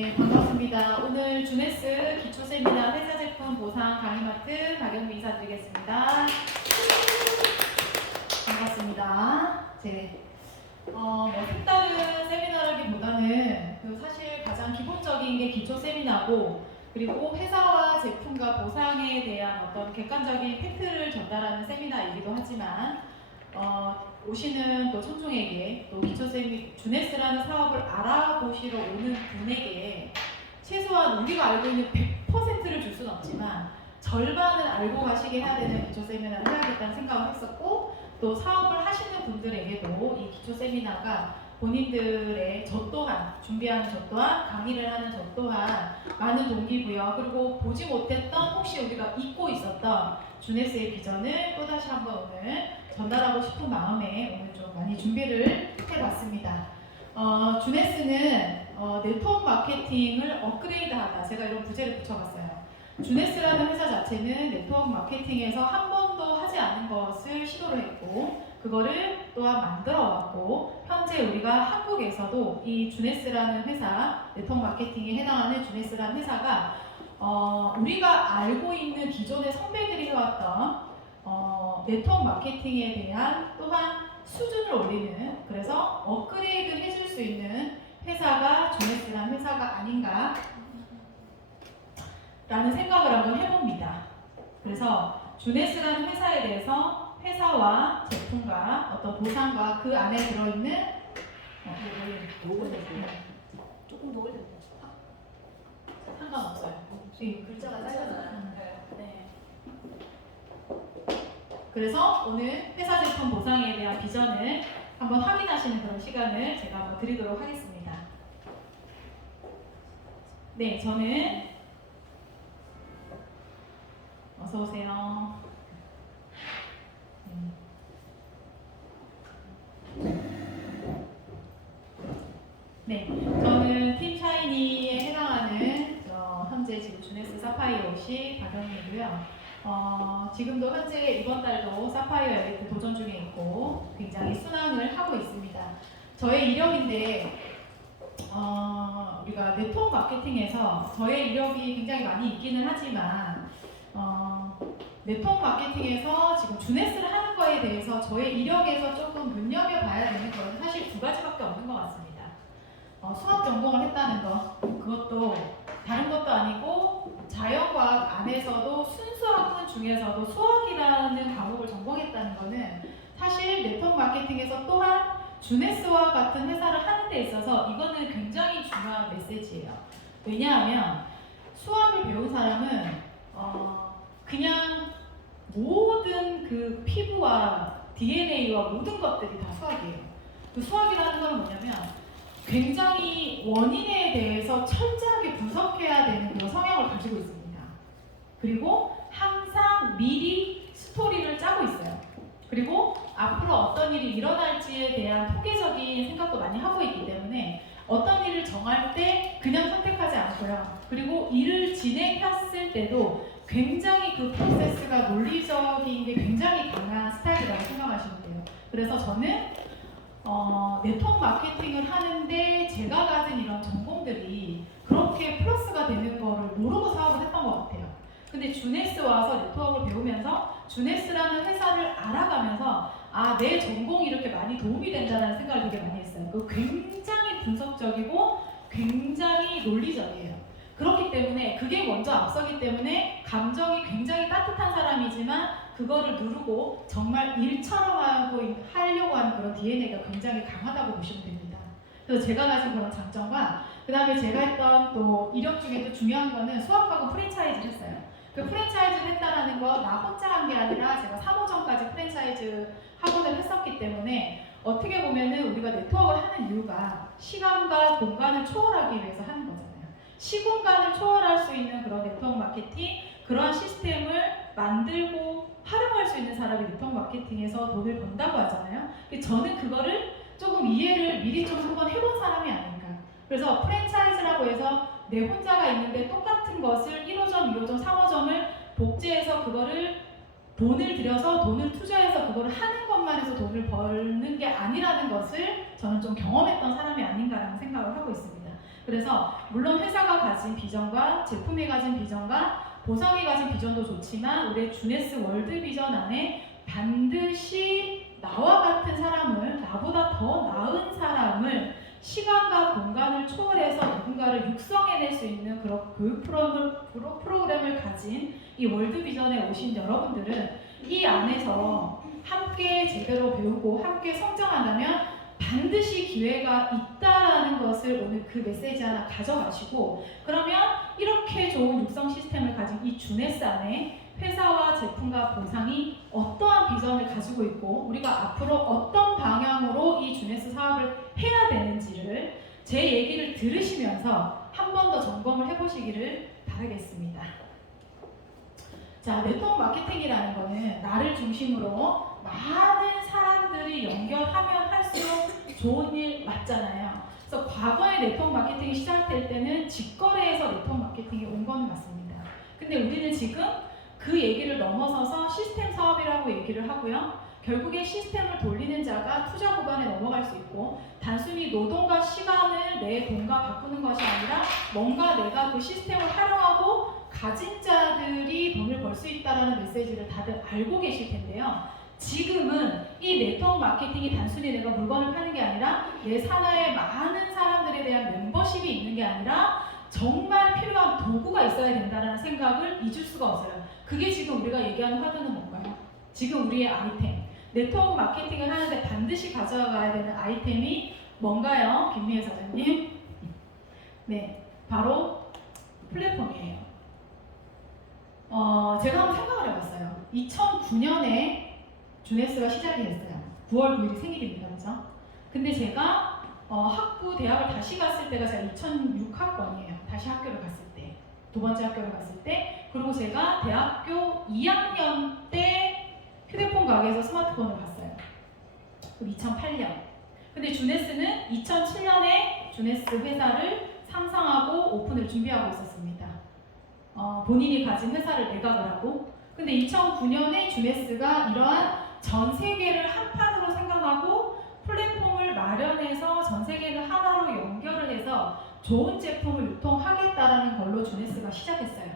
네, 반갑습니다. 오늘 주네스 기초 세미나 회사 제품 보상 강의 맡은 박영미 인사드리겠습니다. 반갑습니다. 색다른 세미나라기보다는 사실 가장 기본적인 게 기초 세미나고, 그리고 회사와 제품과 보상에 대한 어떤 객관적인 팩트를 전달하는 세미나이기도 하지만, 오시는 또 청중에게 또 주네스라는 사업을 알아보시러 오는 분에게 최소한 우리가 알고 있는 100%를 줄 수는 없지만 절반은 알고 가시게 해야 되는 기초 세미나를 해야겠다는 생각을 했었고, 또 사업을 하시는 분들에게도 이 기초 세미나가 본인들의 저 또한 준비하는 저 또한 강의를 하는 저 또한 많은 동기부여, 그리고 보지 못했던 혹시 우리가 잊고 있었던 주네스의 비전을 또다시 한번 오늘 전달하고 싶은 마음에 오늘 좀 많이 준비를 해봤습니다. 주네스는 네트워크 마케팅을 업그레이드하다, 제가 이런 부제를 붙여봤어요. 주네스라는 회사 자체는 네트워크 마케팅에서 한 번도 하지 않은 것을 시도를 했고, 그거를 또한 만들어 왔고, 현재 우리가 한국에서도 이 주네스라는 회사, 네트워크 마케팅에 해당하는 주네스라는 회사가 우리가 알고 있는 기존의 선배들이 해왔던 네트워크 마케팅에 대한 또한 수준을 올리는, 그래서 업그레이드 해줄 수 있는 회사가 주네스라는 회사가 아닌가 라는 생각을 한번 해봅니다. 그래서 주네스라는 회사에 대해서 회사와 제품과 어떤 보상과 그 안에 들어있는 조금 더 올려요. 상관없어요. 글자가 짧아서. 네. 그래서 오늘 회사 제품 보상에 대한 비전을 한번 확인하시는 그런 시간을 제가 한번 드리도록 하겠습니다. 네, 저는 어서 오세요. 네, 저는 팀 샤이니에 해당하는 현재 지금 주네스 사파이어시 박영미고요. 지금도 현재 이번 달도 사파이어 엘리트 도전 중에 있고 굉장히 순항을 하고 있습니다. 저의 이력인데 우리가 네트워크 마케팅에서 저의 이력이 굉장히 많이 있기는 하지만 네트워크 마케팅에서 지금 주네스를 하는 거에 대해서 저의 이력에서 조금 눈여겨봐야 되는 것은 사실 두 가지밖에 없는 것 같습니다. 수학 전공을 했다는 것, 그것도 다른 것도 아니고 자연과학 안에서도 순수학문 중에서도 수학이라는 과목을 전공했다는 것은 사실 네트워크 마케팅에서 또한 주네스와 같은 회사를 하는 데 있어서 이거는 굉장히 중요한 메시지예요. 왜냐하면 수학을 배운 사람은 그냥 모든 그 피부와 DNA와 모든 것들이 다 수학이에요. 그 수학이라는 건 뭐냐면 굉장히 원인에 대해서 철저하게 분석해야 되는 그런 성향을 가지고 있습니다. 그리고 항상 미리 스토리를 짜고 있어요. 그리고 앞으로 어떤 일이 일어날지에 대한 통계적인 생각도 많이 하고 있기 때문에 어떤 일을 정할 때 그냥 선택하지 않고요. 그리고 일을 진행했을 때도 굉장히 그 프로세스가 논리적인 게 굉장히 강한 스타일이라고 생각하시면 돼요. 그래서 저는 네트워크 마케팅을 하는데 제가 가진 이런 전공들이 그렇게 플러스가 되는 거를 모르고 사업을 했던 것 같아요. 근데 주네스 와서 네트워크를 배우면서 주네스라는 회사를 알아가면서 내 전공이 이렇게 많이 도움이 된다는 생각을 되게 많이 했어요. 그 굉장히 분석적이고 굉장히 논리적이에요. 그렇기 때문에 그게 먼저 앞서기 때문에 감정이 굉장히 따뜻한 사람이지만 그거를 누르고 정말 일처럼 하려고 하는 그런 DNA가 굉장히 강하다고 보시면 됩니다. 그래서 제가 가진 그런 장점과 그 다음에 제가 했던 또 이력 중에도 중요한 거는 수학하고 프랜차이즈를 했어요. 그 프랜차이즈를 했다라는 거 나 혼자 한 게 아니라 제가 3호점까지 프랜차이즈 학원을 했었기 때문에 어떻게 보면은 우리가 네트워크를 하는 이유가 시간과 공간을 초월하기 위해서 하는 거잖아요. 시공간을 초월할 수 있는 그런 네트워크 마케팅, 그런 시스템을 만들고 활용할 수 있는 사람이 네트워크 마케팅에서 돈을 번다고 하잖아요. 저는 그거를 조금 이해를 미리 좀 한번 해본 사람이 아닌가. 그래서 프랜차이즈라고 해서 내 혼자가 있는데 똑같은 것을 1호점, 2호점, 3호점을 복제해서 그거를 돈을 들여서 돈을 투자해서 그거를 하는 것만 해서 돈을 버는 게 아니라는 것을 저는 좀 경험했던 사람이 아닌가라는 생각을 하고 있습니다. 그래서 물론 회사가 가진 비전과 제품이 가진 비전과 보상이 가진 비전도 좋지만 우리 주네스 월드 비전 안에 반드시 나와 같은 사람을, 나보다 더 나은 사람을 시간과 공간을 초월해서 누군가를 육성해낼 수 있는 그런 교육 프로그램을 가진 이 월드 비전에 오신 여러분들은 이 안에서 함께 제대로 배우고 함께 성장한다면 반드시 기회가 있다라는 것을 오늘 그 메시지 하나 가져가시고, 그러면 이렇게 좋은 육성 시스템을 가진 이 주네스 안에 회사와 제품과 보상이 어떠한 비전을 가지고 있고 우리가 앞으로 어떤 방향으로 이 주네스 사업을 해야 되는지를 제 얘기를 들으시면서 한 번 더 점검을 해보시기를 바라겠습니다. 자, 네트워크 마케팅이라는 거는 나를 중심으로 많은 사람들이 연결하면 할수록 좋은 일 맞잖아요. 그래서 과거의 네트워크 마케팅이 시작될 때는 직거래에서 네트워크 마케팅이 온 거는 맞습니다. 근데 우리는 지금 그 얘기를 넘어서서 시스템 사업이라고 얘기를 하고요. 결국에 시스템을 돌리는 자가 투자 구간에 넘어갈 수 있고, 단순히 노동과 시간을 내 돈과 바꾸는 것이 아니라 뭔가 내가 그 시스템을 활용하고 가진 자들이 돈을 벌 수 있다는 메시지를 다들 알고 계실 텐데요. 지금은 이 네트워크 마케팅이 단순히 내가 물건을 파는 게 아니라 내 산하에 많은 사람들에 대한 멤버십이 있는 게 아니라 정말 필요한 도구가 있어야 된다는 생각을 잊을 수가 없어요. 그게 지금 우리가 얘기하는 화두는 뭔가요? 지금 우리의 아이템, 네트워크 마케팅을 하는데 반드시 가져가야 되는 아이템이 뭔가요? 김미애 사장님? 네, 바로 플랫폼이에요. 제가 한번 생각을 해봤어요. 2009년에 주네스가 시작이 됐어요. 9월 9일이 생일입니다. 그죠? 근데 제가 학부 대학을 다시 갔을 때가 제가 2006학번이에요. 다시 학교를 갔을 때. 두 번째 학교를 갔을 때. 그리고 제가 대학교 2학년 때 휴대폰 가게에서 스마트폰을 봤어요. 그럼 2008년. 근데 주네스는 2007년에 주네스 회사를 상상하고 오픈을 준비하고 있었습니다. 본인이 가진 회사를 매각을 하고. 근데 2009년에 주네스가 이러한 전 세계를 한 판으로 생각하고 플랫폼을 마련해서 전 세계를 하나로 연결을 해서 좋은 제품을 유통하겠다라는 걸로 주네스가 시작했어요.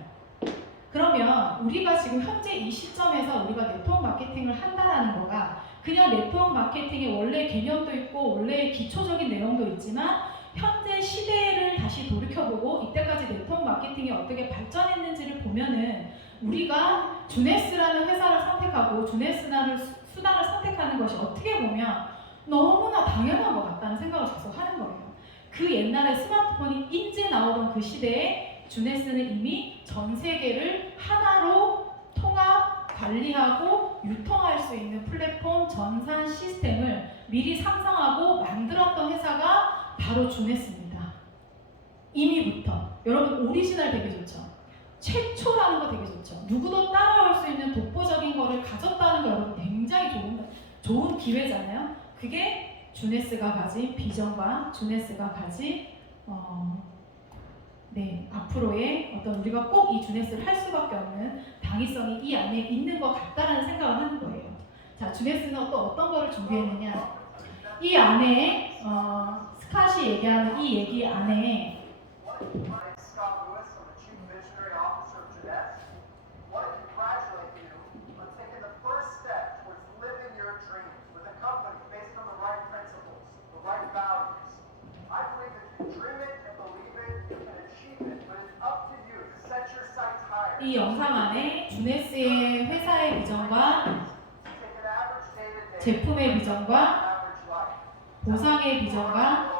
그러면 우리가 지금 현재 이 시점에서 우리가 네트워크 마케팅을 한다라는 거가 그냥 네트워크 마케팅의 원래 개념도 있고 원래 기초적인 내용도 있지만 현재 시대를 다시 돌이켜보고 이때까지 네트워크 마케팅이 어떻게 발전했는지를 보면은 우리가 주네스라는 회사를 선택하고 주네스라는 수단을 선택하는 것이 어떻게 보면 너무나 당연한 것 같다는 생각을 계속 하는 거예요. 그 옛날에 스마트폰이 인제 나오던 그 시대에 주네스는 이미 전 세계를 하나로 통합, 관리하고 유통할 수 있는 플랫폼 전산 시스템을 미리 상상하고 만들었던 회사가 바로 주네스입니다. 이미부터. 여러분 오리지널 되게 좋죠? 최초라는 거 되게 좋죠? 누구도 따라올 수 있는 독보적인 거를 가졌다는 거 여러분 굉장히 좋은 기회잖아요? 그게 주네스가 가진 비전과 주네스가 가진 앞으로의 어떤 우리가 꼭 이 주네스를 할 수밖에 없는 당위성이 이 안에 있는 것 같다라는 생각을 하는 거예요. 자, 주네스는 또 어떤 거를 준비했느냐? 이 안에 스캇이 얘기하는 이 얘기 안에 이 영상 안에 주네스의 회사의 비전과 제품의 비전과 보상의 비전과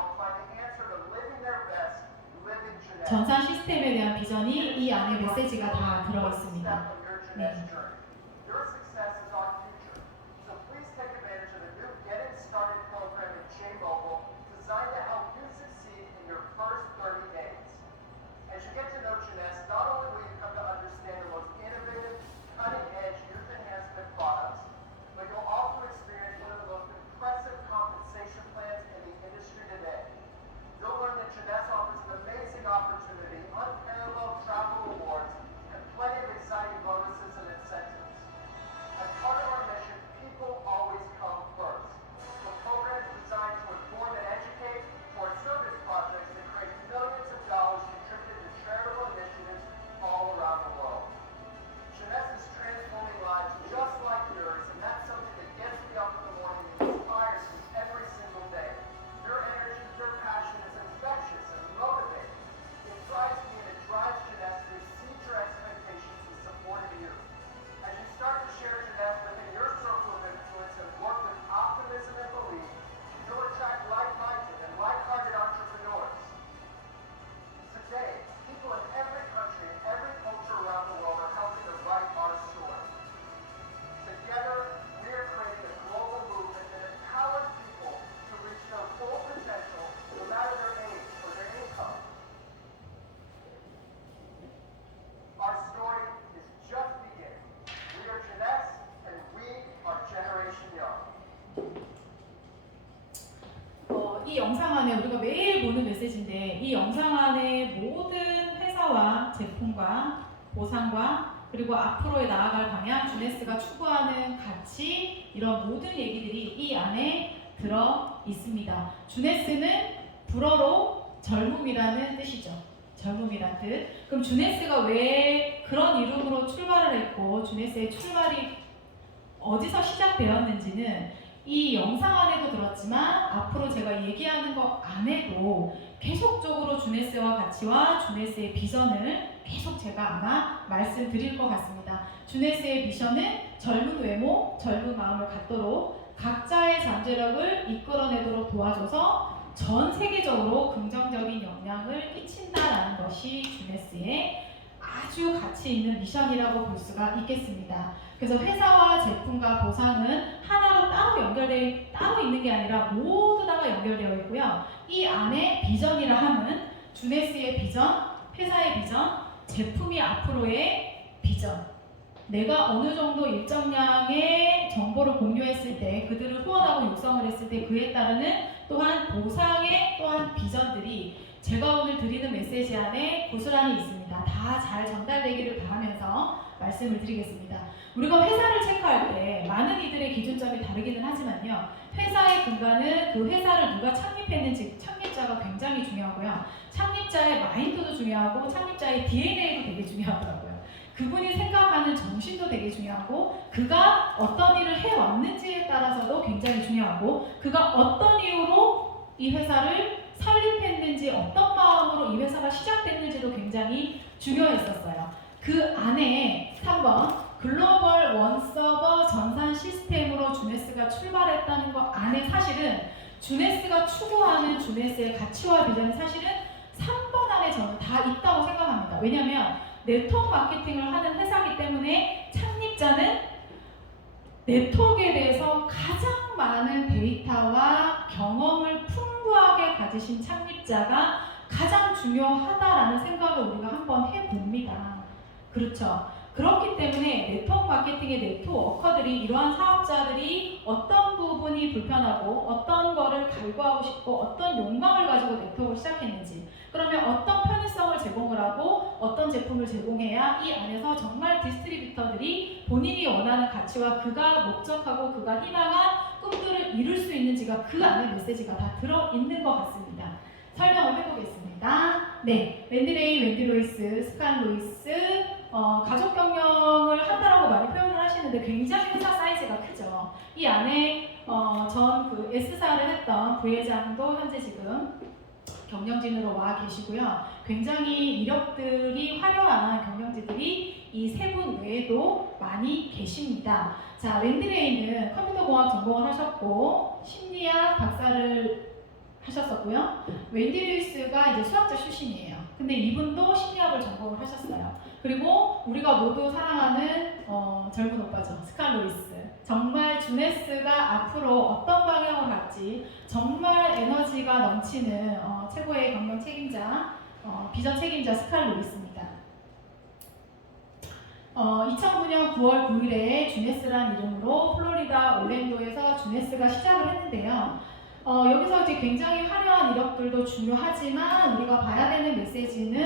전산 시스템에 대한 비전이 이 안에 메시지가 다 들어있습니다. 네. 이 영상 안에 우리가 매일 보는 메시지인데 이 영상 안에 모든 회사와 제품과 보상과 그리고 앞으로의 나아갈 방향, 주네스가 추구하는 가치 이런 모든 얘기들이 이 안에 들어 있습니다. 주네스는 불어로 젊음이라는 뜻이죠. 젊음이란 뜻. 그럼 주네스가 왜 그런 이름으로 출발을 했고 주네스의 출발이 어디서 시작되었는지는 이 영상 안에도 들었지만 앞으로 제가 얘기하는 것 안에도 계속적으로 주네스와 가치와 주네스의 비전을 계속 제가 아마 말씀드릴 것 같습니다. 주네스의 비전은 젊은 외모, 젊은 마음을 갖도록 각자의 잠재력을 이끌어내도록 도와줘서 전 세계적으로 긍정적인 영향을 끼친다라는 것이 주네스의 아주 가치 있는 미션이라고 볼 수가 있겠습니다. 그래서 회사와 제품과 보상은 하나로 따로 있는 게 아니라 모두 다가 연결되어 있고요. 이 안에 비전이라 함은 주네스의 비전, 회사의 비전, 제품이 앞으로의 비전. 내가 어느 정도 일정량의 정보를 공유했을 때 그들을 후원하고 육성을 했을 때 그에 따르는 또한 보상의 또한 비전들이 제가 오늘 드리는 메시지 안에 고스란히 있습니다. 다 잘 전달되기를 바라면서 말씀을 드리겠습니다. 우리가 회사를 체크할 때 많은 이들의 기준점이 다르기는 하지만요. 회사의 근간은 그 회사를 누가 창립했는지 창립자가 굉장히 중요하고요. 창립자의 마인드도 중요하고 창립자의 DNA도 되게 중요하더라고요. 그분이 생각하는 정신도 되게 중요하고 그가 어떤 일을 해왔는지에 따라서도 굉장히 중요하고 그가 어떤 이유로 이 회사를 설립했는지 어떤 마음으로 이 회사가 시작됐는지도 굉장히 중요했었어요. 그 안에 3번 글로벌 원서버 전산 시스템으로 주네스가 출발했다는 것 안에 사실은 주네스가 추구하는 주네스의 가치와 비전이 사실은 3번 안에 저는 다 있다고 생각합니다. 왜냐하면 네트워크 마케팅을 하는 회사이기 때문에 창립자는 네트워크에 대해서 가장 많은 데이터와 경험을 풍부하게 가지신 창립자가 가장 중요하다라는 생각을 우리가 한번 해봅니다. 그렇죠. 그렇기 때문에 네트워크 마케팅의 네트워커들이 이러한 사업자들이 어떤 부분이 불편하고 어떤 거를 갈구하고 싶고 어떤 욕망을 가지고 네트워크를 시작했는지 그러면 어떤 편의성을 제공을 하고 어떤 제품을 제공해야 이 안에서 정말 디스트리뷰터들이 본인이 원하는 가치와 그가 목적하고 그가 희망한 꿈들을 이룰 수 있는지가 그 안에 메시지가 다 들어있는 것 같습니다. 설명을 해보겠습니다. 네, 랜디 레인, 웬디 로이스, 스칸 로이스 가족 경영을 한다라고 많이 표현을 하시는데 굉장히 회사 사이즈가 크죠. 이 안에 전 그 S사를 했던 부회장도 현재 지금 경영진으로 와 계시고요. 굉장히 이력들이 화려한 경영진들이 이 세 분 외에도 많이 계십니다. 자, 랜디 레인은 컴퓨터공학 전공을 하셨고 심리학 박사를 하셨었고요. 웬디 루이스가 이제 수학자 출신이에요. 근데 이분도 심리학을 전공을 하셨어요. 그리고 우리가 모두 사랑하는 젊은 오빠죠. 스칼 로이스. 정말 주네스가 앞으로 어떤 방향을 갈지 정말 에너지가 넘치는 최고의 경영 책임자, 비전 책임자 스칼 로이스입니다. 2009년 9월 9일에 주네스란 이름으로 플로리다 올랜도에서 주네스가 시작을 했는데요. 여기서 이제 굉장히 화려한 이력들도 중요하지만 우리가 봐야 되는 메시지는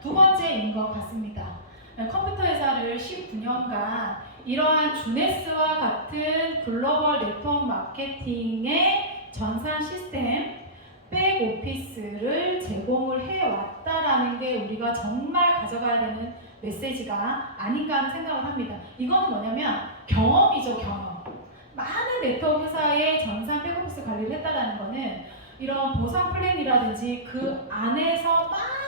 두 번째인 것 같습니다. 컴퓨터 회사를 19년간 이러한 주네스와 같은 글로벌 네트워크 마케팅의 전산 시스템, 백오피스를 제공을 해왔다라는 게 우리가 정말 가져가야 되는 메시지가 아닌가 하는 생각을 합니다. 이거는 뭐냐면 경험이죠, 경험. 많은 네트워크 회사의 전산 백오피스 관리를 했다라는 거는 이런 보상 플랜이라든지 그 안에서 많은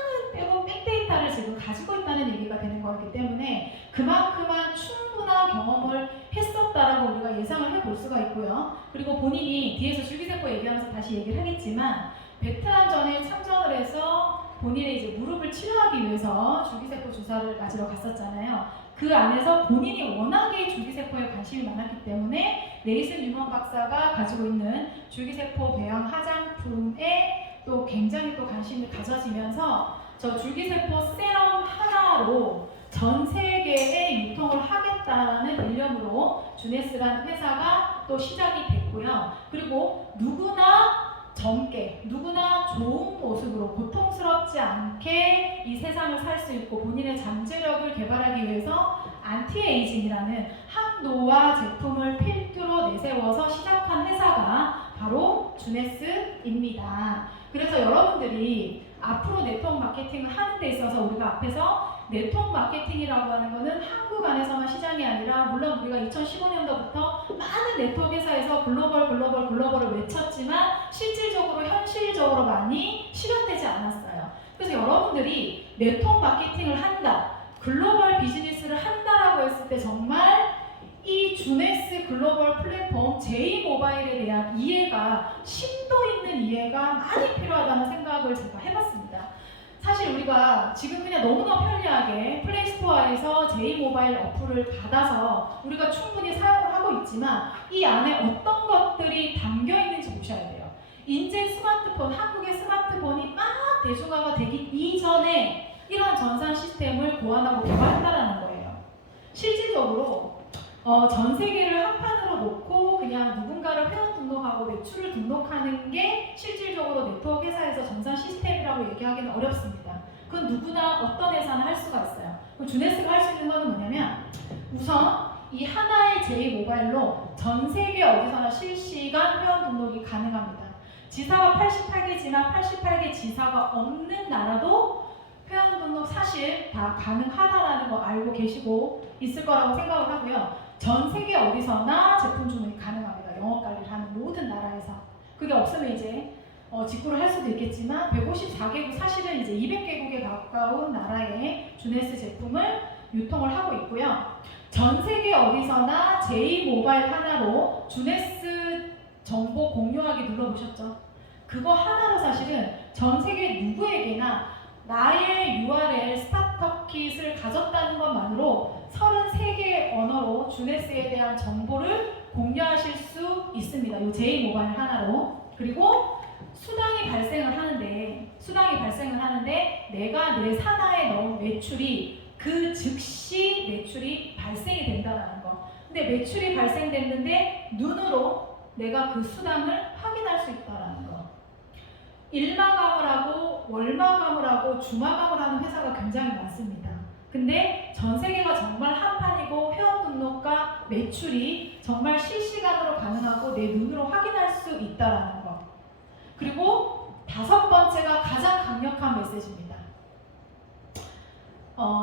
백데이터를 지금 가지고 있다는 얘기가 되는 거기 때문에 그만큼만 충분한 경험을 했었다라고 우리가 예상을 해볼 수가 있고요. 그리고 본인이 뒤에서 줄기세포 얘기하면서 다시 얘기를 하겠지만 베트남전에 참전을 해서 본인의 이제 무릎을 치료하기 위해서 줄기세포 주사를 맞으러 갔었잖아요. 그 안에서 본인이 워낙에 줄기세포에 관심이 많았기 때문에 네이슨 뉴먼 박사가 가지고 있는 줄기세포 배양 화장품에 또 굉장히 또 관심을 가져지면서 저 줄기세포 세럼 하나로 전 세계에 유통을 하겠다라는 일념으로 주네스라는 회사가 또 시작이 됐고요. 그리고 누구나 젊게 누구나 좋은 모습으로 고통스럽지 않게 이 세상을 살 수 있고 본인의 잠재력을 개발하기 위해서 안티에이징이라는 항노화 제품을 필두로 내세워서 시작한 회사가 바로 주네스입니다. 그래서 여러분들이 앞으로 네트워크 마케팅을 하는 데 있어서 우리가 앞에서 네트워크 마케팅이라고 하는 것은 한국 안에서만 시장이 아니라 물론 우리가 2015년도부터 많은 네트워크 회사에서 글로벌을 외쳤지만 실질적으로 현실적으로 많이 실현되지 않았어요. 그래서 여러분들이 네트워크 마케팅을 한다, 글로벌 비즈니스를 한다라고 했을 때 정말 이 주네스 글로벌 플랫폼 J모바일에 대한 이해가, 심도 있는 이해가 많이 필요하다는 생각을 제가 해봤습니다. 사실 우리가 지금 그냥 너무나 편리하게 플레이스토어에서 J모바일 어플을 받아서 우리가 충분히 사용을 하고 있지만 이 안에 어떤 것들이 담겨 있는지 보셔야 돼요. 이제 스마트폰, 한국의 스마트폰이 막 대중화가 되기 이전에 이런 전산 시스템을 고안하고 개발한다는 거예요. 실질적으로 전 세계를 한 판으로 놓고 그냥 누군가를 회원 등록하고 매출을 등록하는 게 실질적으로 네트워크 회사에서 전산 시스템이라고 얘기하기는 어렵습니다. 그건 누구나 어떤 회사나 할 수가 있어요. 그럼 주네스가 할 수 있는 건 뭐냐면 우선 이 하나의 J모바일로 전 세계 어디서나 실시간 회원 등록이 가능합니다. 지사가 88개지만 88개 지사가 없는 나라도 회원 등록 사실 다 가능하다라는 거 알고 계시고 있을 거라고 생각을 하고요. 전 세계 어디서나 제품 주문이 가능합니다. 영업 관리를 하는 모든 나라에서. 그게 없으면 이제 직구를 할 수도 있겠지만 154개국, 사실은 이제 200개국에 가까운 나라에 주네스 제품을 유통을 하고 있고요. 전 세계 어디서나 J모바일 하나로 주네스 정보 공유하기 눌러보셨죠? 그거 하나로 사실은 전 세계 누구에게나 나의 URL 스타트업 킷을 가졌다는 것만으로 33개의 언어로 주네스에 대한 정보를 공유하실 수 있습니다. 이 J모바일 하나로. 그리고 수당이 발생을 하는데 내가 내 산하에 넣은 매출이 그 즉시 매출이 발생이 된다는 거. 근데 매출이 발생됐는데 눈으로 내가 그 수당을 확인할 수 있다는 거. 일마감을 하고 월마감을 하고 주마감을 하는 회사가 굉장히 많습니다. 근데 전 세계가 정말 한판이고 회원 등록과 매출이 정말 실시간으로 가능하고 내 눈으로 확인할 수 있다는 거. 그리고 5번째가 가장 강력한 메시지입니다.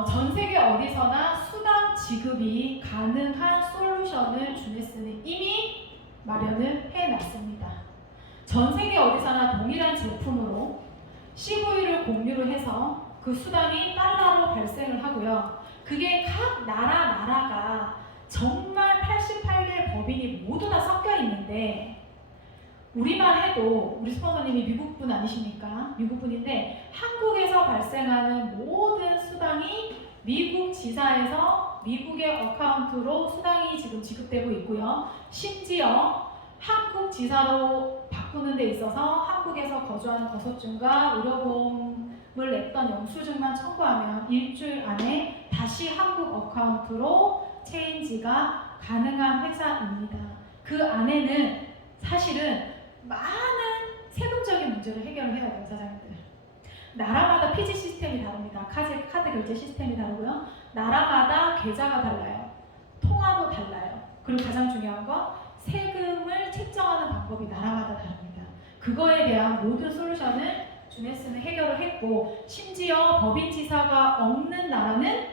전 세계 어디서나 수당 지급이 가능한 솔루션을 주네스는 이미 마련을 해놨습니다. 전 세계 어디서나 동일한 제품으로 CV를 공유를 해서 그 수당이 달러로 발생을 하고요. 그게 각 나라가 정말 88개의 법인이 모두 다 섞여 있는데 우리만 해도 우리 스폰서님이 미국분 아니십니까? 미국분인데 한국에서 발생하는 모든 수당이 미국 지사에서 미국의 어카운트로 수당이 지금 지급되고 있고요. 심지어 한국 지사로 바꾸는 데 있어서 한국에서 거주하는 거소증과 의료보험을 냈던 영수증만 첨부하면 일주일 안에 다시 한국 어카운트로 체인지가 가능한 회사입니다. 그 안에는 사실은 많은 세금적인 문제를 해결을 해야 돼요, 사장님들. 나라마다 피지 시스템이 다릅니다. 카드 결제 시스템이 다르고요. 나라마다 계좌가 달라요. 통화도 달라요. 그리고 가장 중요한 건 세금을 책정하는 방법이 나라마다 다릅니다. 그거에 대한 모든 솔루션을 주네스는 해결을 했고, 심지어 법인지사가 없는 나라는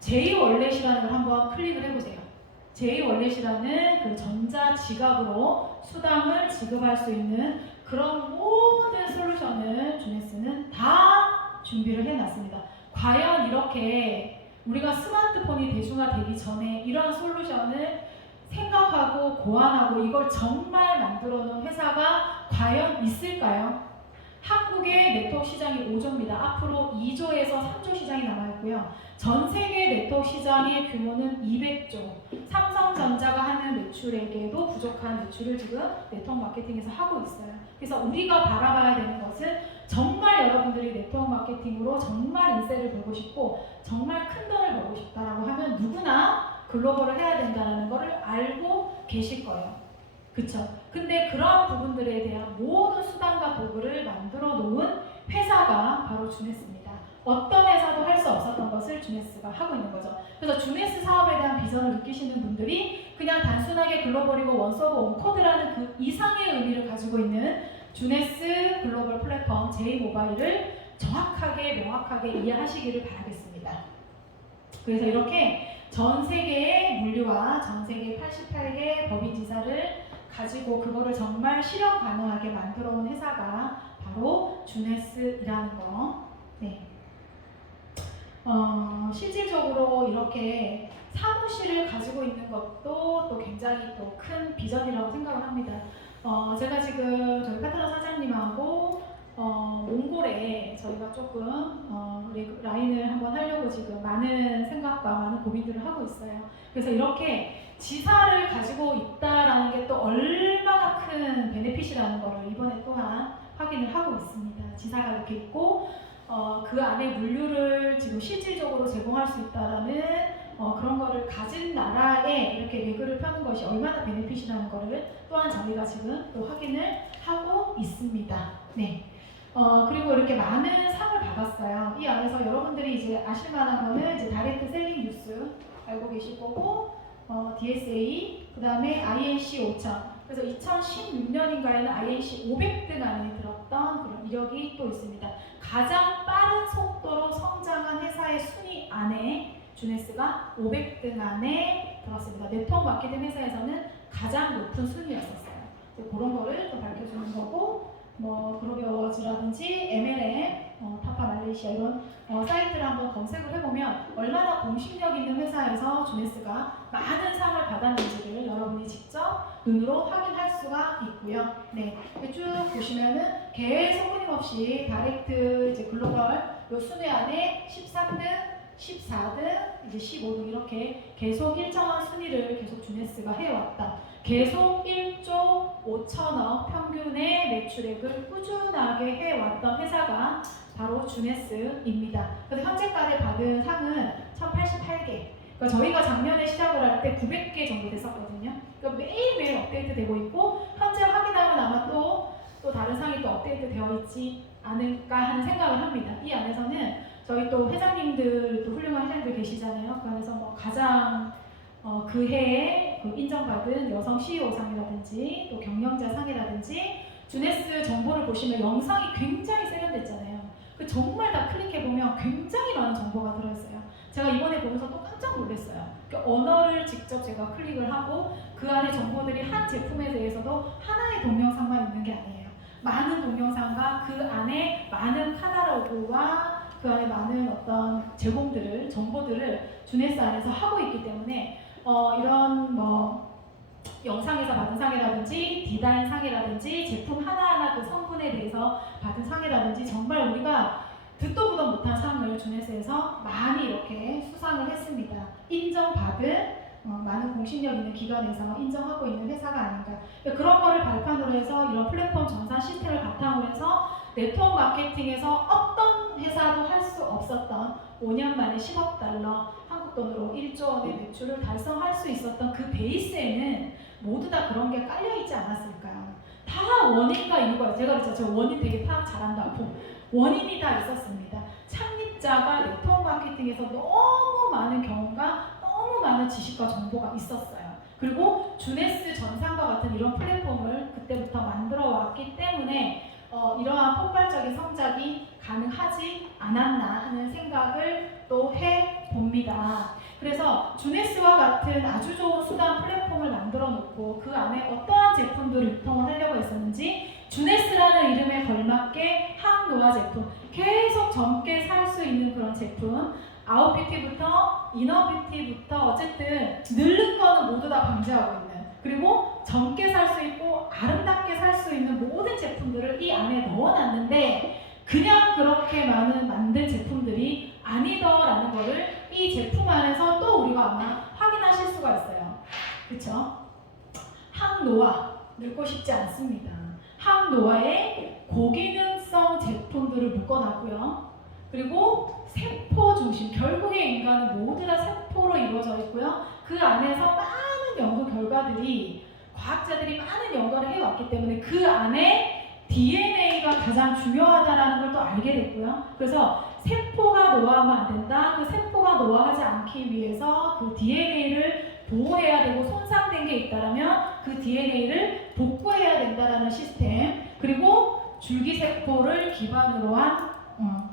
J월렛이라는 걸 한번 클릭을 해보세요. J월렛이라는 그 전자지갑으로 수당을 지급할 수 있는 그런 모든 솔루션을 주네스는 다 준비를 해놨습니다. 과연 이렇게 우리가 스마트폰이 대중화되기 전에 이런 솔루션을 생각하고 고안하고 이걸 정말 만들어 놓은 회사가 과연 있을까요? 한국의 네트워크 시장이 5조입니다. 앞으로 2조에서 3조 시장이 남아있고요. 전 세계 네트워크 시장의 규모는 200조. 삼성전자가 하는 매출에게도 부족한 매출을 지금 네트워크 마케팅에서 하고 있어요. 그래서 우리가 바라봐야 되는 것은 정말 여러분들이 네트워크 마케팅으로 정말 인세를 벌고 싶고 정말 큰 돈을 벌고 싶다라고 하면 누구나 글로벌을 해야 된다는 것을 알고 계실 거예요. 그쵸? 근데 그런 부분들에 대한 모든 수단과 치료의학 도구를 만들어 놓은 회사가 바로 주네스입니다. 어떤 회사도 할 수 없었던 것을 주네스가 하고 있는 거죠. 그래서 주네스 사업에 대한 비전을 느끼시는 분들이 그냥 단순하게 글로벌이고 원서브 원코드라는 그 이상의 의미를 가지고 있는 주네스 글로벌 플랫폼 J모바일을 정확하게 명확하게 이해하시기를 바라겠습니다. 그래서 이렇게 전 세계의 물류와 전 세계 88개 법인지사를 가지고 그거를 정말 실현 가능하게 만들어 온 회사가 바로 주네스이라는 거. 네. 실질적으로 이렇게 사무실을 가지고 있는 것도 또 굉장히 또 큰 비전이라고 생각을 합니다. 제가 지금 저희 파트너 사장님하고 몽골에 저희가 조금 라인을 한번 하려고 지금 많은 생각과 많은 고민들을 하고 있어요. 그래서 이렇게 지사를 가지고 있다라는 게 또 얼마나 큰 베네핏이라는 거를 이번에 또한 확인을 하고 있습니다. 지사가 이렇게 있고 그 안에 물류를 지금 실질적으로 제공할 수 있다라는 그런 거를 가진 나라에 이렇게 레그를 펴는 것이 얼마나 베네핏이라는 거를 또한 저희가 지금 또 확인을 하고 있습니다. 네. 그리고 이렇게 많은 상을 받았어요. 이 안에서 여러분들이 이제 아실만한 거는 이제 다이렉트 셀링 뉴스 알고 계실 거고, DSA, 그 다음에 INC 5000. 그래서 2016년인가에는 INC 500등 안에 들었던 그런 이력이 또 있습니다. 가장 빠른 속도로 성장한 회사의 순위 안에 주네스가 500등 안에 들었습니다. 네트워크 마케팅 회사에서는 가장 높은 순위였었어요. 그런 거를 또 밝혀주는 거고, 그로비어워즈라든지 MLM, 타파 말레이시아 이런 사이트를 한번 검색을 해보면 얼마나 공신력 있는 회사에서 주네스가 많은 상을 받았는지를 여러분이 직접 눈으로 확인할 수가 있고요. 네, 쭉 보시면은 계속 끊임없이 다이렉트 이제 글로벌 요 순위 안에 13등, 14등, 이제 15등 이렇게 계속 일정한 순위를 계속 주네스가 해왔다. 계속 1조 5천억 평균의 매출액을 꾸준하게 해왔던 회사가 바로 주네스입니다. 그래서 현재까지 받은 상은 1088개. 그러니까 저희가 작년에 시작을 할 때 900개 정도 됐었거든요. 그러니까 매일매일 업데이트 되고 있고, 현재 확인하면 아마 또 다른 상이 또 업데이트 되어 있지 않을까 하는 생각을 합니다. 이 안에서는 저희 또 회장님들, 또 훌륭한 회장님들 계시잖아요. 그 안에서 가장 그 해에 인정받은 여성 CEO상이라든지 또 경영자 상이라든지 주네스 정보를 보시면 영상이 굉장히 세련됐잖아요. 그 정말 다 클릭해보면 굉장히 많은 정보가 들어있어요. 제가 이번에 보면서 또 깜짝 놀랐어요. 그 언어를 직접 제가 클릭을 하고 그 안에 정보들이 한 제품에 대해서도 하나의 동영상만 있는 게 아니에요. 많은 동영상과 그 안에 많은 카탈로그와 그 안에 많은 어떤 제공들을, 정보들을 주네스 안에서 하고 있기 때문에 이런 영상에서 받은 상이라든지 디자인 상이라든지 제품 하나하나 그 성분에 대해서 받은 상이라든지 정말 우리가 듣도 보도 못한 상을 주네스에서 많이 이렇게 수상을 했습니다. 인정받은 많은 공신력 있는 기관에서 인정하고 있는 회사가 아닌가. 그런 거를 발판으로 해서 이런 플랫폼 전산 시스템을 바탕으로 해서 네트워크 마케팅에서 어떤 회사도 할 수 없었던 5년 만에 10억 달러 한국 돈으로 1조 원의 매출을 달성할 수 있었던 그 베이스에는 모두 다 그런 게 깔려있지 않았을까요? 다 원인과 이유가, 제가 그랬죠. 저 원인 되게 파악 잘한다고. 원인이 다 있었습니다. 창립자가 네트워크 마케팅에서 너무 많은 경험과 너무 많은 지식과 정보가 있었어요. 그리고 주네스 전상과 같은 이런 플랫폼을 그때부터 만들어 왔기 때문에 이러한 폭발적인 성장이 가능하지 않았나 하는 생각을 또 해봅니다. 그래서 주네스와 같은 아주 좋은 수단 플랫폼을 만들어 놓고 그 안에 어떠한 제품들을 유통을 하려고 했었는지 주네스라는 이름에 걸맞게 항노화 제품, 계속 젊게 살 수 있는 그런 제품, 아웃뷰티부터 이너뷰티부터 어쨌든 늙는 거는 모두 다 방지하고 있는, 그리고 젊게 살 수 있고 아름답게 살 수 있는 모든 제품들을 이 안에 넣어놨는데 그냥 그렇게 많은 만든 제품들이 아니더라는 거를 이 제품 안에서 또 우리가 아마 확인하실 수가 있어요. 그쵸? 항노화, 늙고 싶지 않습니다. 항노화에 고기능성 제품들을 묶어놨고요. 그리고 세포 중심, 결국에 인간은 모두 다 세포로 이루어져 있고요. 그 안에서 많은 연구 결과들이, 과학자들이 많은 연구를 해왔기 때문에 그 안에 DNA가 가장 중요하다라는 걸 또 알게 됐고요. 그래서 세포가 노화하면 안 된다. 그 세포가 노화하지 않기 위해서 그 DNA를 보호해야 되고 손상된 게 있다라면 그 DNA를 복구해야 된다라는 시스템, 그리고 줄기세포를 기반으로 한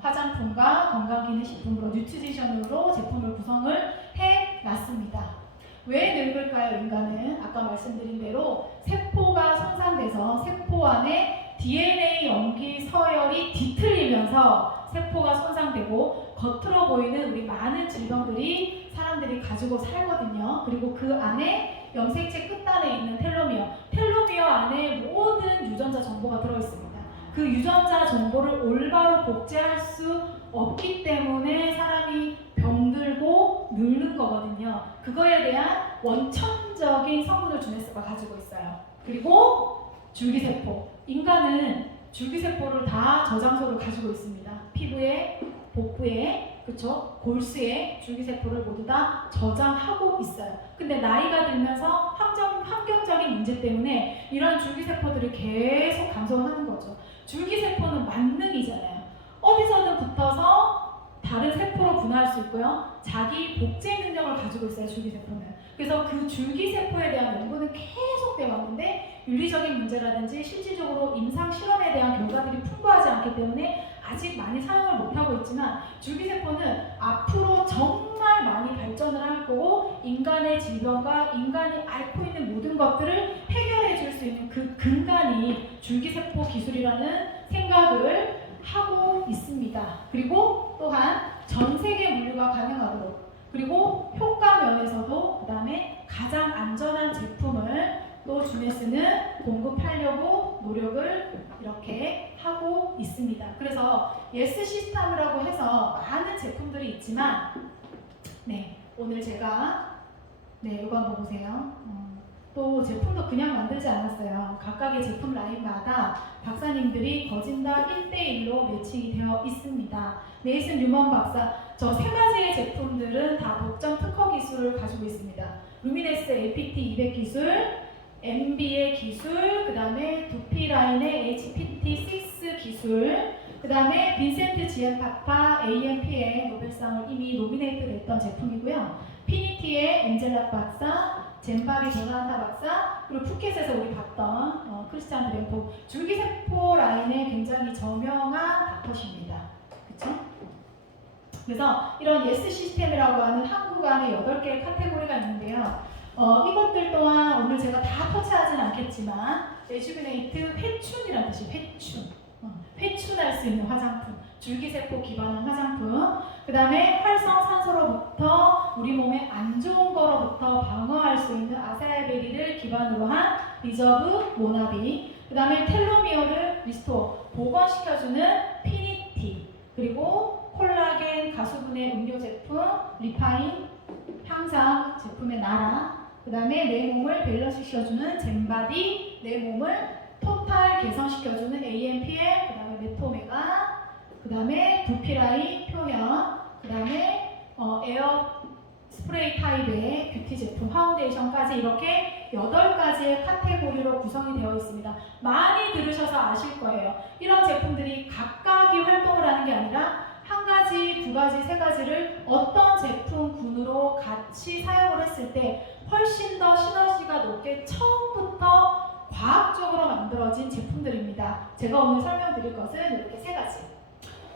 화장품과 건강기능식품으로 뉴트리션으로 제품을 구성을 해놨습니다. 왜 늙을까요? 인간은 아까 말씀드린 대로 세포가 손상돼서 세포 안에 DNA 염기 서열이 뒤틀리면서 세포가 손상되고 겉으로 보이는 우리 많은 질병들이 사람들이 가지고 살거든요. 그리고 그 안에 염색체 끝단에 있는 텔로미어 안에 모든 유전자 정보가 들어있습니다. 그 유전자 정보를 올바로 복제할 수 없기 때문에 사람이 병들고 늙는 거거든요. 그거에 대한 원천적인 성분을 주네스가 가지고 있어요. 그리고 줄기세포. 인간은 줄기세포를 다 저장소를 가지고 있습니다. 피부에, 복부에, 그쵸? 골수에 줄기세포를 모두 다 저장하고 있어요. 근데 나이가 들면서 환경적인 문제 때문에 이런 줄기세포들이 계속 감소하는 거죠. 줄기세포는 만능이잖아요. 어디서든 붙어서 다른 세포로 분화할 수 있고요. 자기 복제 능력을 가지고 있어요, 줄기세포는. 그래서 그 줄기세포에 대한 연구는 계속 되어 왔는데 윤리적인 문제라든지 실질적으로 임상 실험에 대한 결과들이 풍부하지 않기 때문에 아직 많이 사용을 못하고 있지만 줄기세포는 앞으로 정말 많이 발전을 할 거고 인간의 질병과 인간이 앓고 있는 모든 것들을 해결해 줄 수 있는 그 근간이 줄기세포 기술이라는 생각을 하고 있습니다. 그리고 또한 전 세계 물류가 가능하도록, 그리고 효과 면에서도 그 다음에 가장 안전한 제품을 또 주네스는 공급하려고 노력을 이렇게 하고 있습니다. 그래서 예스 시스템이라고 해서 많은 제품들이 있지만 오늘 제가 이거 한번 보세요. 또 제품도 그냥 만들지 않았어요. 각각의 제품 라인마다 박사님들이 거진다 1대1로 매칭이 되어 있습니다. 네이슨 뉴먼 박사, 저 세 가지의 제품들은 다 독점 특허 기술을 가지고 있습니다. 루미네스 APT 200 기술, MB의 기술, 그 다음에 두피 라인의 HPT6 기술, 그 다음에 빈센트 지엠파파 AMP의 노벨상을 이미 노미네이트 됐던 제품이고요. 피니티의 엔젤라 박사, 젠바비 도나타 박사, 그리고 푸켓에서 우리 봤던 크리스찬 드랭포, 줄기세포 라인의 굉장히 저명한 닥터십니다. 그쵸? 그래서 이런 예스 시스템이라고 하는 한국 안에 8개의 카테고리가 있는데요. 이것들 또한 오늘 제가 다 터치하진 않겠지만 레주비네이트 회춘이라는 뜻이 회춘할 수 있는 화장품, 줄기세포 기반한 화장품, 그 다음에 활성산소로부터 우리 몸에 안 좋은 거로부터 방어할 수 있는 아사야베리를 기반으로 한 리저브 모나비, 그 다음에 텔로미어를 리스토어 복원시켜주는 피니티, 그리고 콜라겐 가수분해 음료 제품 리파인 향상 제품의 나라, 그 다음에 내 몸을 밸런스 시켜주는 젠바디, 내 몸을 토탈 개선시켜주는 AMPL, 그 다음에 메토메가, 그 다음에 두피라인 표현, 그 다음에 에어 스프레이 타입의 뷰티 제품, 파운데이션까지 이렇게 8가지의 카테고리로 구성이 되어 있습니다. 많이 들으셔서 아실 거예요. 이런 제품들이 각각이 활동을 하는 게 아니라 한 가지, 두 가지, 세 가지를 어떤 제품군으로 같이 사용을 했을 때 훨씬 더 시너지가 높게 처음부터 과학적으로 만들어진 제품들입니다. 제가 오늘 설명드릴 것은 이렇게 3가지.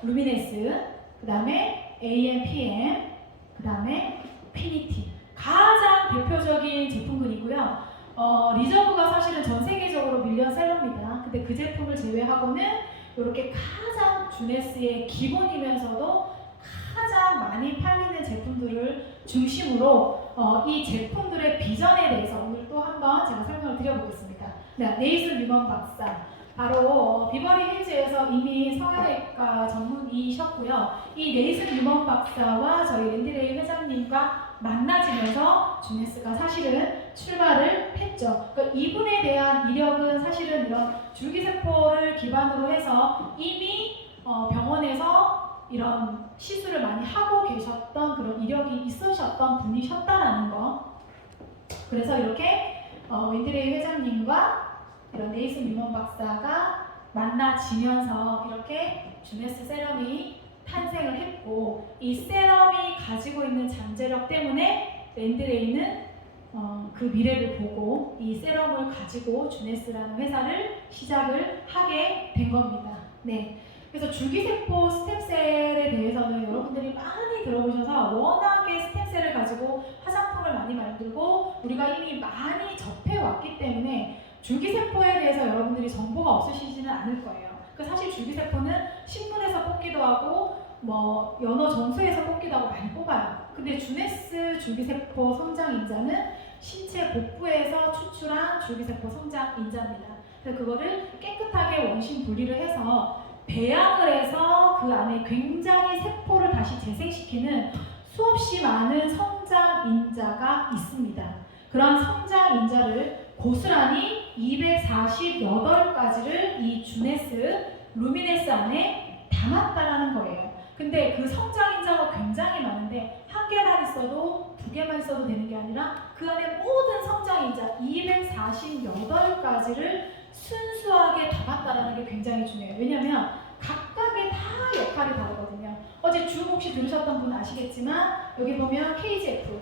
루미네스, 그 다음에 AMPM, 그 다음에 피니티. 가장 대표적인 제품군이고요. 리저브가 사실은 전 세계적으로 밀리언셀러입니다. 근데 그 제품을 제외하고는 이렇게 가장 주네스의 기본이면서도 가장 많이 팔리는 제품들을 중심으로 이 제품들의 비전에 대해서 오늘 또 한번 제가 설명을 드려보겠습니다. 네이슨 뉴먼 박사, 바로 비버리 힐즈에서 이미 성형외과 전문의셨고요. 이 네이슨 뉴먼 박사와 저희 랜디레이 회장님과 만나지면서 주네스가 사실은 출발을 했죠. 그러니까 이분에 대한 이력은 사실은 이런 줄기세포를 기반으로 해서 이미 병원에서 이런 시술을 많이 하고 계셨던 그런 이력이 있으셨던 분이셨다라는 거. 그래서 이렇게 랜디레이 회장님과 이런 네이슨 뉴먼 박사가 만나지면서 이렇게 주네스 세럼이 탄생을 했고, 이 세럼이 가지고 있는 잠재력 때문에 랜드레이는 그 미래를 보고 이 세럼을 가지고 주네스라는 회사를 시작을 하게 된 겁니다. 네. 그래서 줄기세포 스템셀에 대해서는 여러분들이 많이 들어보셔서 워낙에 스템셀을 가지고 화장품을 많이 만들고 우리가 이미 많이 접해왔기 때문에 줄기세포에 대해서 여러분들이 정보가 없으시지는 않을 거예요. 사실 줄기세포는 신문에서 뽑기도 하고 뭐 연어 정수에서 뽑기도 하고 많이 뽑아요. 근데 주네스 줄기세포 성장인자는 신체 복부에서 추출한 줄기세포 성장인자입니다. 그래서 그거를 깨끗하게 원심 분리를 해서 배양을 해서 그 안에 굉장히 세포를 다시 재생시키는 수없이 많은 성장인자가 있습니다. 그런 성장인자를 고스란히 248가지를 이 주네스 루미네스 안에 담았다라는 거예요. 근데 그 성장인자가 굉장히 많은데 한 개만 있어도 두 개만 있어도 되는 게 아니라 그 안에 모든 성장인자 248가지를 순수하게 담았다라는 게 굉장히 중요해요. 왜냐하면 각각의 다 역할이 다르거든요. 어제 주 혹시 들으셨던 분 아시겠지만 여기 보면 KGF,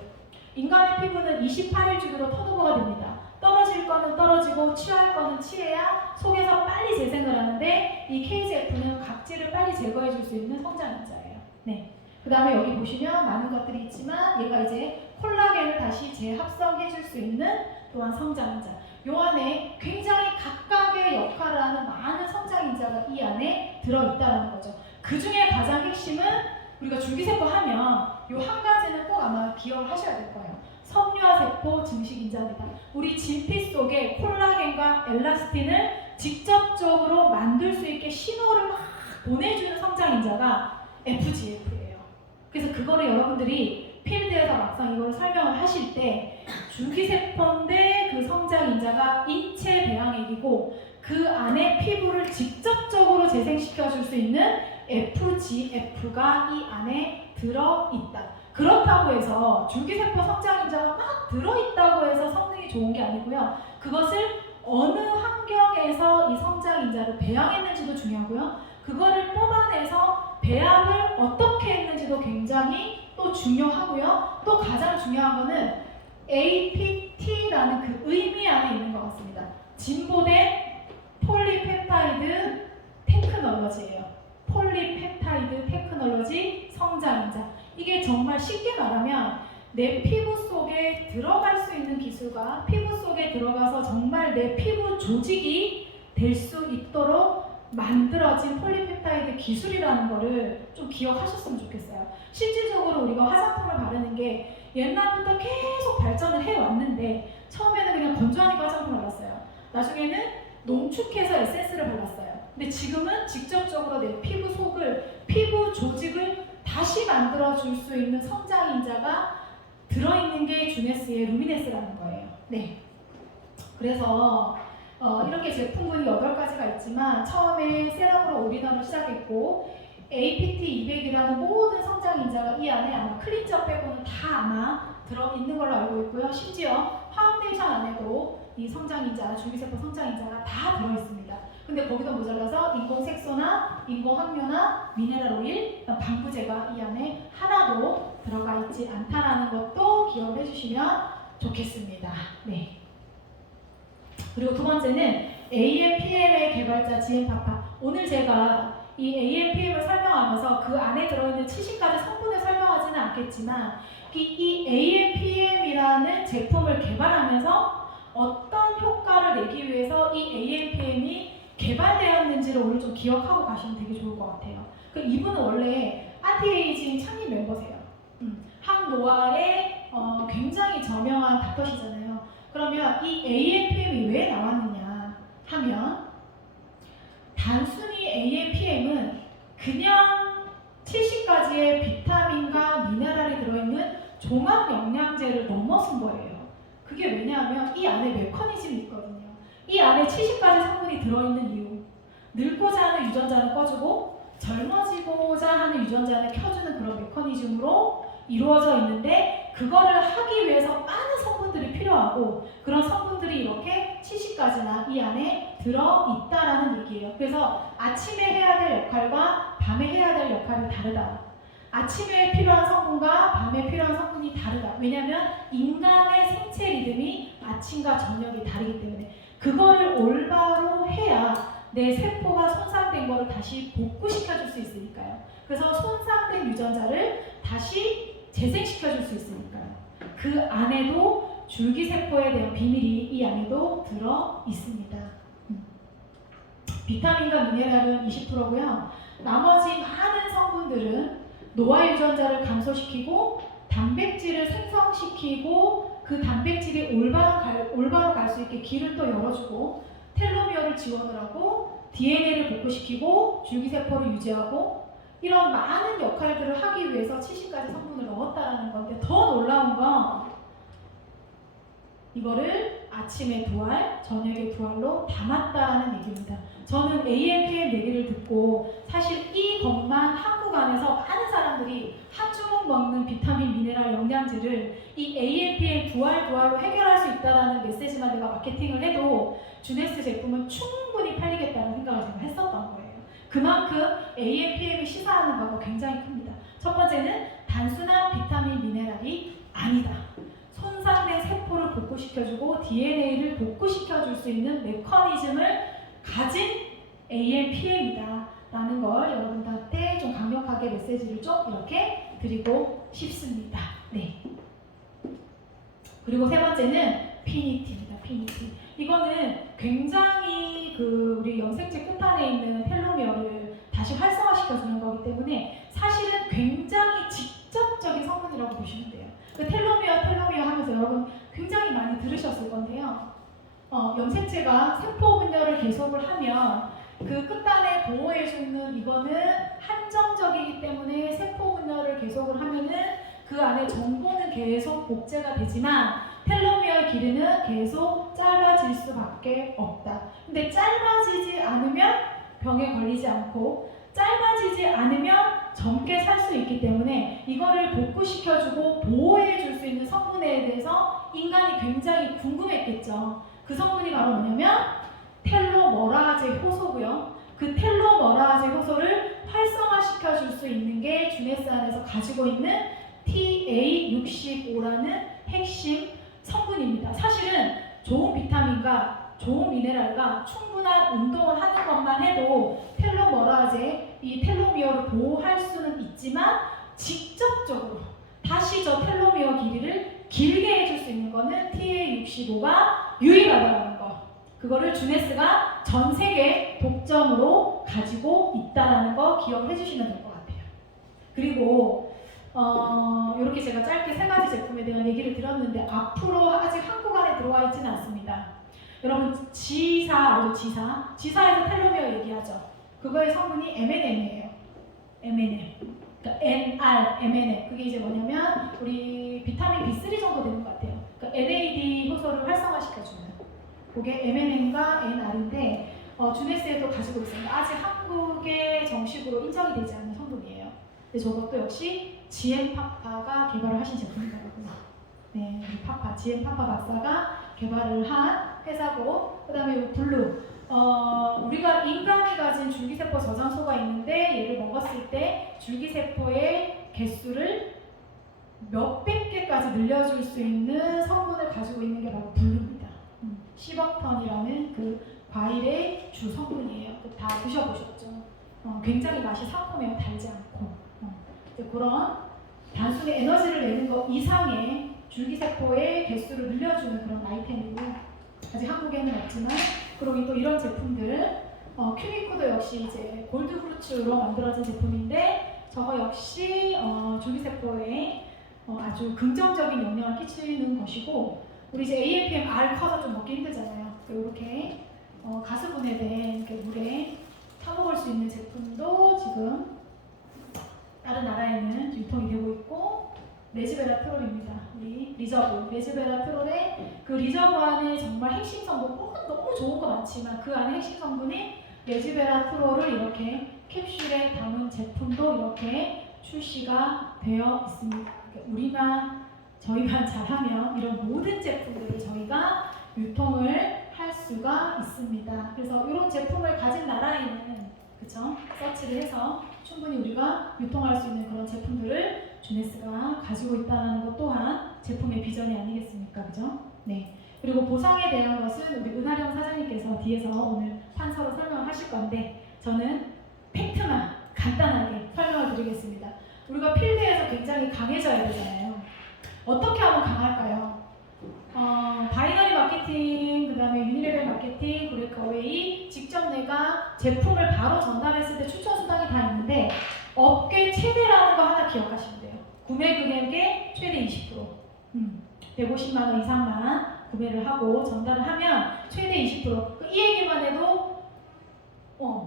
인간의 피부는 28일 주기로 턴오버가 됩니다. 떨어질 거는 떨어지고 취할 거는 취해야 속에서 빨리 재생을 하는데 이 KGF는 각질을 빨리 제거해 줄 수 있는 성장인자예요. 네. 그 다음에 여기 보시면 많은 것들이 있지만 얘가 이제 콜라겐을 다시 재합성해 줄 수 있는 또한 성장인자. 요 안에 굉장히 각각의 역할을 하는 많은 성장인자가 이 안에 들어있다는 거죠. 그 중에 가장 핵심은 우리가 줄기세포 하면 요 한 가지는 꼭 아마 기억을 하셔야 될 거예요. 섬유화세포 증식인자입니다. 우리 진피 속에 콜라겐과 엘라스틴을 직접적으로 만들 수 있게 신호를 막 보내주는 성장인자가 FGF예요. 그래서 그거를 여러분들이 필드에서 막상 이걸 설명을 하실 때 줄기세포인데 그 성장인자가 인체 배양액이고 그 안에 피부를 직접적으로 재생시켜 줄 수 있는 FGF가 이 안에 들어있다. 그렇다고 해서 줄기세포 성장인자가 막 들어있다고 해서 성능이 좋은 게 아니고요. 그것을 어느 환경에서 이 성장인자를 배양했는지도 중요하고요. 그거를 뽑아내서 배합을 어떻게 했는지도 굉장히 또 중요하고요. 또 가장 중요한 거는 APT라는 그 의미 안에 있는 것 같습니다. 진보된 폴리펩타이드 테크놀로지예요. 폴리펩타이드 테크놀로지 성장인자. 이게 정말 쉽게 말하면 내 피부 속에 들어갈 수 있는 기술과 피부 속에 들어가서 정말 내 피부 조직이 될 수 있도록 만들어진 폴리펩타이드 기술이라는 거를 좀 기억하셨으면 좋겠어요. 실질적으로 우리가 화장품을 바르는 게 옛날부터 계속 발전을 해왔는데 처음에는 그냥 건조하니까 화장품을 발랐어요. 나중에는 농축해서 에센스를 발랐어요. 근데 지금은 직접적으로 내 피부 속을, 피부 조직을 다시 만들어 줄 수 있는 성장인자가 들어있는 게 주네스의 루미네스라는 거예요. 네. 그래서 이렇게 제품군이 8가지가 있지만 처음에 세럼으로 올인원을 시작했고 APT200이라는 모든 성장인자가 이 안에 아마 클린저 빼고는 다 아마 들어있는 걸로 알고 있고요. 심지어 파운데이션 안에도 이 성장인자, 줄기세포 성장인자가 다 들어있습니다. 근데 거기서 모자라서 인공색소나 인공항료나 미네랄 오일, 방부제가 이 안에 하나도 들어가 있지 않다라는 것도 기억을 해주시면 좋겠습니다. 네. 그리고 두 번째는 AMPM의 개발자 지엔파파. 오늘 제가 이 AMPM을 설명하면서 그 안에 들어있는 70가지 성분을 설명하지는 않겠지만 이 AMPM이라는 제품을 개발하면서 어떤 효과를 내기 위해서 이 AMPM이 개발되었는지를 오늘 좀 기억하고 가시면 되게 좋을 것 같아요. 이분은 원래 안티에이징 창립 멤버세요. 항노화의 굉장히 저명한 닥터시잖아요. 그러면 이 AMPM이 왜 나왔느냐 하면 단순히 AMPM은 그냥 70가지의 비타민과 미네랄이 들어있는 종합 영양제를 넘어선 거예요. 그게 왜냐하면 이 안에 메커니즘이 있거든요. 이 안에 70가지 성분이 들어있는 이유. 늙고자 하는 유전자는 꺼주고 젊어지고자 하는 유전자는 켜주는 그런 메커니즘으로 이루어져 있는데 그거를 하기 위해서 많은 성분들이 필요하고 그런 성분들이 이렇게 70가지나 이 안에 들어있다라는 얘기예요. 그래서 아침에 해야 될 역할과 밤에 해야 될 역할이 다르다. 아침에 필요한 성분과 밤에 필요한 성분이 다르다. 왜냐하면 인간의 생체 리듬이 아침과 저녁이 다르기 때문에 그거를 올바로 해야 내 세포가 손상된 거를 다시 복구시켜줄 수 있으니까요. 그래서 손상된 유전자를 다시 재생시켜줄 수 있으니까요. 그 안에도 줄기세포에 대한 비밀이 이 안에도 들어 있습니다. 비타민과 미네랄은 20%고요. 나머지 많은 성분들은 노화 유전자를 감소시키고 단백질을 생성시키고 그 단백질이 올바로 갈 수 있게 길을 또 열어주고 텔로미어를 지원을 하고 DNA를 복구시키고 줄기세포를 유지하고 이런 많은 역할들을 하기 위해서 70가지 성분을 넣었다라는 건데 더 놀라운 건 이거를 아침에 두 알, 저녁에 두 알로 담았다는 얘기입니다. 저는 AMPM 얘기를 듣고 사실 이것만 한국 안에서 많은 사람들이 한 주먹 먹는 비타민, 미네랄, 영양제를 이 AMPM 두 알로 해결할 수 있다는 메시지만 내가 마케팅을 해도 주네스 제품은 충분히 팔리겠다는 생각을 제가 했었던 거예요. 그만큼 AMPM이 시사하는 바가 굉장히 큽니다. 첫 번째는 단순한 비타민, 미네랄이 아니다. 손상된 세포를 복구시켜주고 DNA를 복구시켜줄 수 있는 메커니즘을 가진 AMPM이다 라는 걸 여러분들한테 좀 강력하게 메시지를 좀 이렇게 드리고 싶습니다. 네. 그리고 세 번째는 피니티입니다. 피니티. 이거는 굉장히 우리 염색체 끝판에 있는 텔로미어를 다시 활성화시켜주는 거기 때문에 사실은 굉장히 직접적인 성분이라고 보시면 돼요. 그 텔로미어 하면서 여러분 굉장히 많이 들으셨을 건데요. 염색체가 세포 분열을 계속을 하면 그 끝단에 보호해주는 이거는 한정적이기 때문에 세포 분열을 계속을 하면은 그 안에 정보는 계속 복제가 되지만 텔로미어의 길이는 계속 짧아질 수밖에 없다. 근데 짧아지지 않으면 병에 걸리지 않고 짧아지지 않으면 젊게 살 수 있기 때문에 이거를 복구시켜주고 보호해줄 수 있는 성분에 대해서 인간이 굉장히 궁금했겠죠. 그 성분이 바로 뭐냐면 텔로머라제 효소고요. 그 텔로머라제 효소를 활성화시켜줄 수 있는 게 주네스 안에서 가지고 있는 TA65라는 핵심 성분입니다. 사실은 좋은 비타민과 좋은 미네랄과 충분한 운동을 하는 것만 해도 텔로머라제, 이 텔로미어를 보호할 수는 있지만 직접적으로 다시 저 텔로미어 길이를 길게 해줄 수 있는 거는 TA65가 유일하다는 거. 그거를 주네스가 전 세계 독점으로 가지고 있다는 거 기억해 주시면 될 것 같아요. 그리고 이렇게 제가 짧게 세 가지 제품에 대한 얘기를 드렸는데 앞으로 아직 한국 안에 들어와 있지는 않습니다. 여러분 G사 알죠? G사에서 텔로미어 얘기하죠. 그거의 성분이 MNM이에요. MNM. 그러니까 NR, MNM. 그게 이제 뭐냐면 우리 비타민 B3 정도 되는 것 같아요. 그러니까 NAD 효소를 활성화시켜주는. 그게 MNM과 NR인데 주네스에도 가지고 있습니다. 아직 한국에 정식으로 인정이 되지 않는 성분이에요. 근데 저것도 역시 GM 파파가 개발을 하신 제품이더라고요. 네, GM 파파 박사가 개발을 한 회사고, 그 다음에 블루. 우리가 인간이 가진 줄기세포 저장소가 있는데 얘를 먹었을 때 줄기세포의 개수를 몇백 개까지 늘려줄 수 있는 성분을 가지고 있는 게 바로 블루입니다. 시버턴이라는 그 과일의 주 성분이에요. 다 드셔보셨죠? 굉장히 맛이 상콤해요. 달지 않고. 그런 단순히 에너지를 내는 것 이상의 줄기세포의 개수를 늘려주는 그런 아이템이고 아직 한국에는 없지만, 그리고 또 이런 제품들 큐미코도 역시 이제 골드 후르츠로 만들어진 제품인데 저거 역시 줄기세포에 아주 긍정적인 영향을 끼치는 것이고, 우리 이제 AMPM R 커서 좀 먹기 힘들잖아요. 이렇게 가스분해된 이렇게 물에 타먹을 수 있는 제품도 지금 다른 나라에는 유통이 되고 있고, 레즈베라트롤입니다. 우리 리저브, 레즈베라트롤의 그 리저브 안에 정말 핵심 성분, 너무 좋은 거 많지만 그 안에 핵심 성분이 레즈베라트롤을 이렇게 캡슐에 담은 제품도 이렇게 출시가 되어 있습니다. 저희만 잘하면 이런 모든 제품들을 저희가 유통을 할 수가 있습니다. 그래서 이런 제품을 가진 나라에는 그쵸? 서치를 해서 충분히 우리가 유통할 수 있는 그런 제품들을 주네스가 가지고 있다는 것 또한 제품의 비전이 아니겠습니까? 그죠? 네. 그리고 보상에 대한 것은 우리 은하령 사장님께서 뒤에서 오늘 판서로 설명을 하실 건데 저는 팩트만 간단하게 설명을 드리겠습니다. 우리가 필드에서 굉장히 강해져야 되잖아요. 어떻게 하면 강할까요? 바이너리 마케팅, 그 다음에 유니레벨 마케팅, 브레이크어웨이, 직접 내가 제품을 바로 전달했을 때 추천 수당이 다 있는데 업계 최대라는 거 하나 기억하시면 돼요. 구매 금액의 최대 20%. 150만 원 이상만 구매를 하고 전달을 하면 최대 20%. 이 얘기만 해도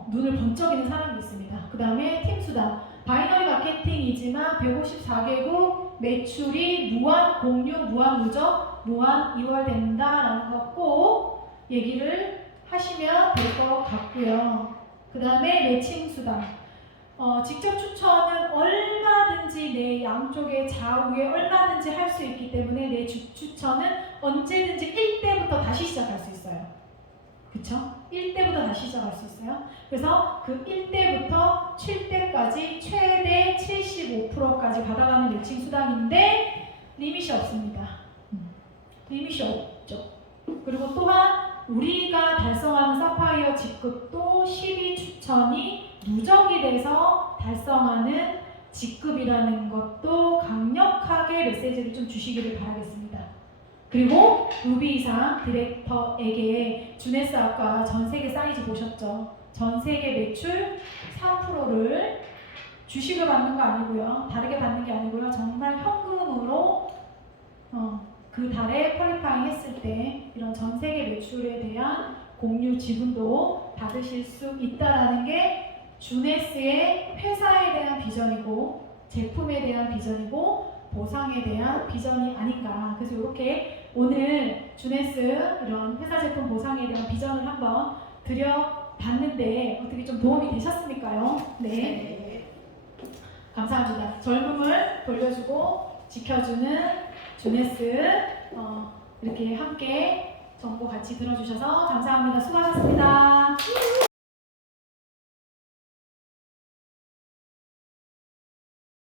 눈을 번쩍이는 사람이 있습니다. 그 다음에 팀 수당. 바이너리 마케팅이지만 154개국 매출이 무한 공유, 무한 누적, 무한 이월된다라는 거 꼭 얘기를 하시면 될 것 같고요. 그 다음에 매칭 수당. 직접 추천은 얼마든지 내 양쪽의 좌우에 얼마든지 할 수 있기 때문에 내 추천은 언제든지 1대부터 다시 시작할 수 있어요. 그쵸? 1대부터 다시 시작할 수 있어요. 그래서 그 1대부터 7대까지 최대 75%까지 받아가는 매칭 수당인데 리밋이 없습니다. 리밋이 없죠. 그리고 또한 우리가 달성하는 사파이어 직급도 12 추천이 누적이 돼서 달성하는 직급이라는 것도 강력하게 메시지를 좀 주시기를 바라겠습니다. 그리고 루비 이상 디렉터에게 주네스 아까 전 세계 사이즈 보셨죠? 전 세계 매출 3%를 주식을 받는 거 아니고요. 다르게 받는 게 아니고요. 정말 현금으로 그 달에 퀄리파잉 했을 때 이런 전 세계 매출에 대한 공유 지분도 받으실 수 있다라는 게 주네스의 회사에 대한 비전이고 제품에 대한 비전이고 보상에 대한 비전이 아닌가. 그래서 이렇게 오늘 주네스 이런 회사 제품 보상에 대한 비전을 한번 드려봤는데 어떻게 좀 도움이 되셨습니까요? 네. 감사합니다. 젊음을 돌려주고 지켜주는 주네스 이렇게 함께 정보 같이 들어주셔서 감사합니다. 수고하셨습니다.